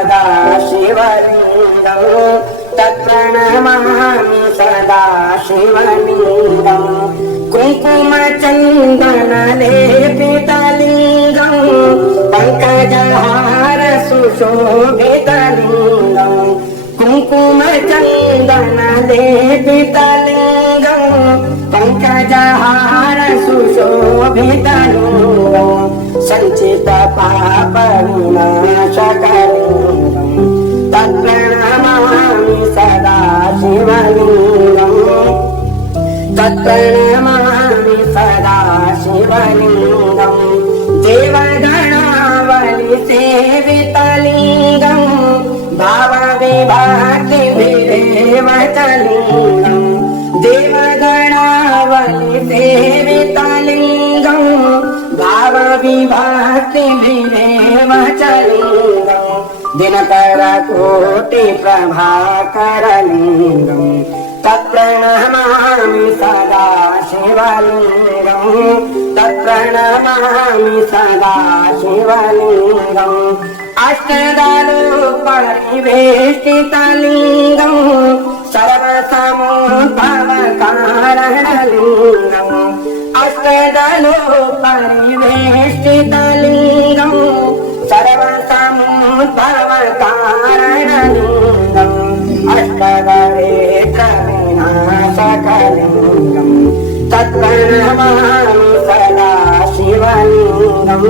सदा शिवलिङ्गं तत्प्रणमामि सदा शिवलिङ्गं कुङ्कुमचन्दनलेपितलिङ्गं पङ्कजहार सुशोभितलिङ्गं कुङ्कुमचन्दनलेपितलिङ्गं पङ्कजहार सुशोभितलिङ्गं सञ्चितपापविनाशकलिङ्गं तत्प्रणमामि सदा शिवलिङ्गं तत्प्रणमामि सदा शिवलिङ्गं देवगणावलिसेवितलिङ्गं भावविभागिभिरेव च लिङ्गं देवगणावलिसेवितलिङ्गं भावविभागिभिरेव च लिङ्गं दिनकरकोटिप्रभाकरलिङ्गं तत्प्रणमामि सदा शिवलिङ्गं तत्प्रणमामि सदा शिवलिङ्गं अष्टदलोपरिवेष्टितलिङ्गं सर्वसमुद्भवकारणलिङ्गं अष्टदलोपरिवेष्टितलिङ्गं सर्वसमुद्भवकारणलिङ्गं अष्टदलेशविनाशकलिङ्गं तत्प्रणमामि सदा शिवलिङ्गं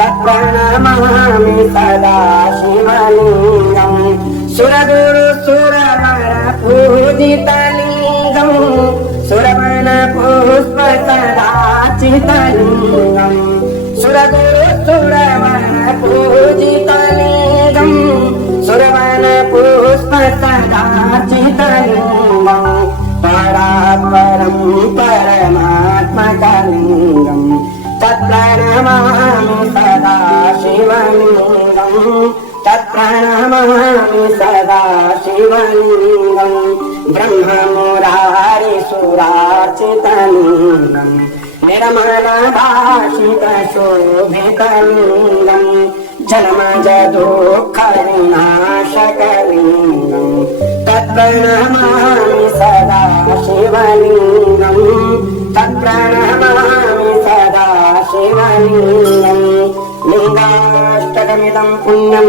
तत्प्रणमामि सदा शिवलिङ्गं सुरगुरुसुरवरपूजितलिङ्गं सुरवनपुष्पसदाचितलिङ्गं सुरगुरुसुरवरपूजितलिङ्गं सुरवनपुष्पसदाचितलिङ्गं परात्परं परमात्मकलिङ्गं तत्प्रणमामि सदा शिवलिङ्गं तत्प्रणमामि सदा शिवलिङ्गं ब्रह्ममुरारिसुरार्चितलिङ्गं निर्मलभाषितशोभितलिङ्गं जन्मजदुःखविनाशकलिङ्गं तत्प्रणमामि सदा शिवलिङ्गं तत्प्रणमामि सदा शिवलिङ्गं लिङ्गाष्टकमिदं पुण्यं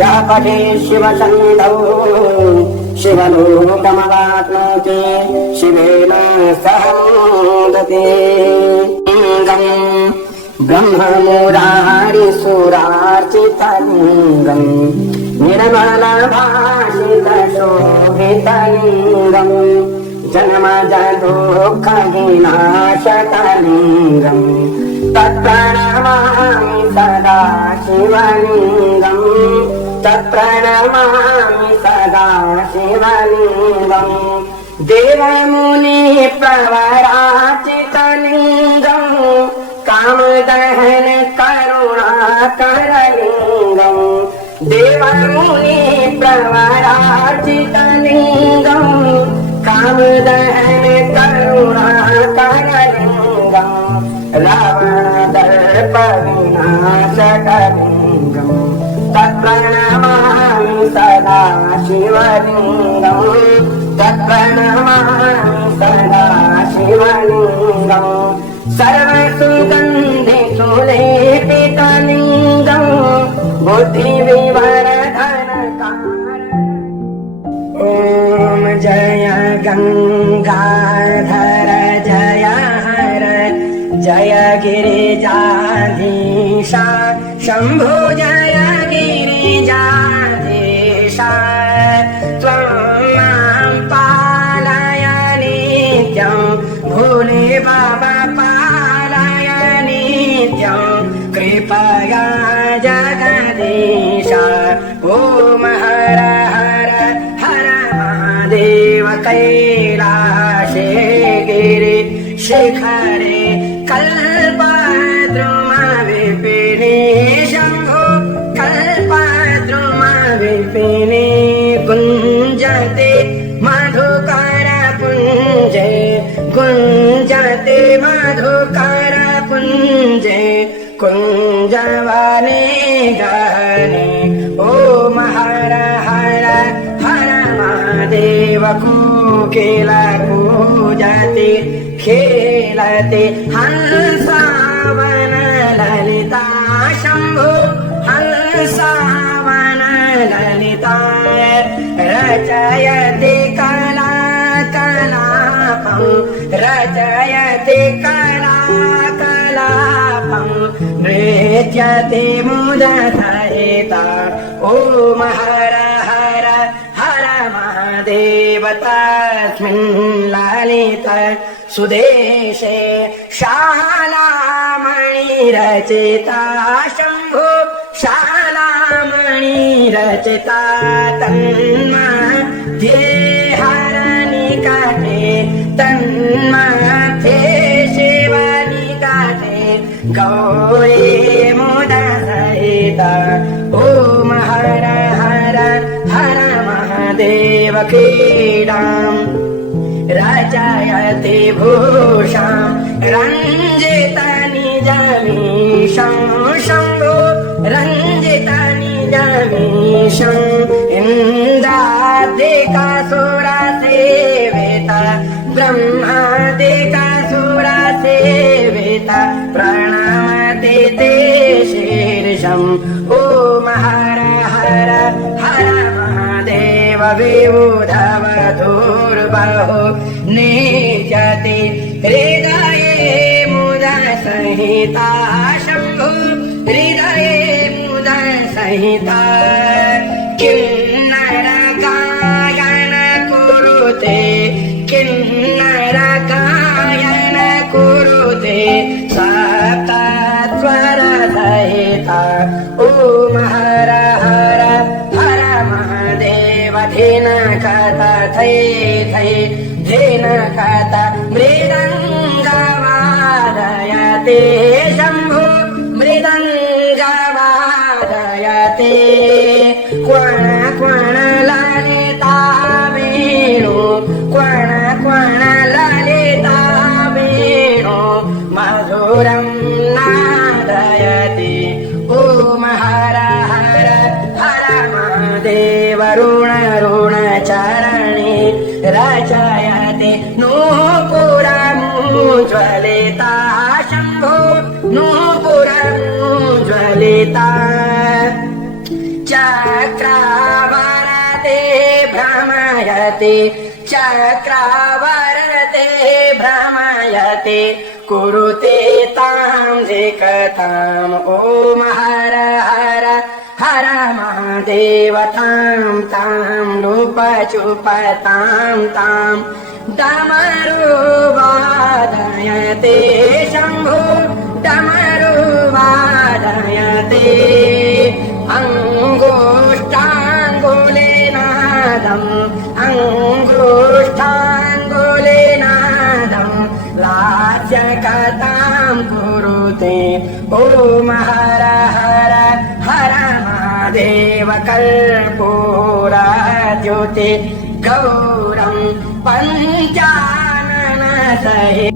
या पठे शिवसन्निधौ शिवलोकमवाप्नोति शिवेन सह मोदते लिङ्गं ब्रह्ममुरारिसुरार्चितलिङ्गं निर्मलभाषितशोभितलिङ्गं जन्मजदुःखविनाशकलिङ्गं तत्प्रणमामि सदा शिवलिङ्गं तत्प्रणमामि सदा शिवलिङ्गं देवमुनिप्रवरार्चितलिङ्गं कामदहन करुणाकरलिङ्गं देवमुनिप्रवरार्चितलिङ्गं कामदहन करुणाकरलिङ्गं रावणदर्पविनाशकलिङ्गं तत्प्रणमामि सदा शिवलिङ्गं तत्प्रणमामि सदा शिवलिङ्गं सर्वसुगन्धिसुलेपितलिङ्गं बुद्धिविवर्धनकारकं ॐ जय गङ्गाधर जय हर जय गिरिजाधीशा शम्भो जय गिरिजाधीशा त्वं मां पालय नित्यं भोले बाबा पालय नित्यं कृपया जगदीश ॐ हर हर हर महादेव कैलासे गिरि शिखरे कल्पद्रुमविपिने शम्भो कल्पद्रुमविपिने कुञ्जते मधुकरपुञ्जे कुञ्जते मधुकरपुञ्जे कुञ्जवने गहने ॐ कोकिला कूजति खेलते हंसावन ललिता शंभु हंसावन ललिता रचयति कला कलापं रचयति कला कलापं नृत्यति मुदसहिता ॐ हर हर हर महादेव तस्मिन् ललित सुदेशे शालामणिरचिता शम्भो शालामणिरचिता तन्मध्ये हरनिकटे तन्मध्ये शिवनिकटे गौरी मुदसहिता ॐ हर हर हर महादेव क्रीडाम् रचयति भूषां रञ्जित निजमीशं शम्भो रञ्जित निजमीशम् इन्द्रादिकासुरसेविता ब्रह्मादिकासुरसेविता प्रणमति ते शीर्षम् ॐ हर हर हर महादेव विबुधवधूर्बाहो निजति हृदये मुदसहिता शम्भो हृदये मुदसहिता किन्नर गायन कुरुते किन्नर गायन कुरुते सप्तस्वरसहिता ॐ हर हर हर महादेव धेन कथा थै थै धेन कथा मृदङ्गवादयते शम्भो मृदङ्गवादयते क्वण क्वण ललिता वेणु क्वण क्वण ललिता वेणु मधुरं नादयति ॐ हर हर हर महादेव ऋण ऋण चरणे रचयति नूपुरमुज्ज्वलिता शम्भो नूपुरमुज्ज्वलिता चक्रावरते भ्रमयति चक्रावरते भ्रमयति कुरुते तां धिकताम् ॐ हर हर हर महादेव तां तां नृपचुपतां तां डमरुवादयते शम्भो डमरुवादयते अङ्गुष्ठाङ्गुलिनादम् अङ्गुष्ठाङ्गुलिनादम् लास्यकथां कुरुते ॐ हर हर हर महादेव कर्पूराद्युते गौरं पञ्चानन सहित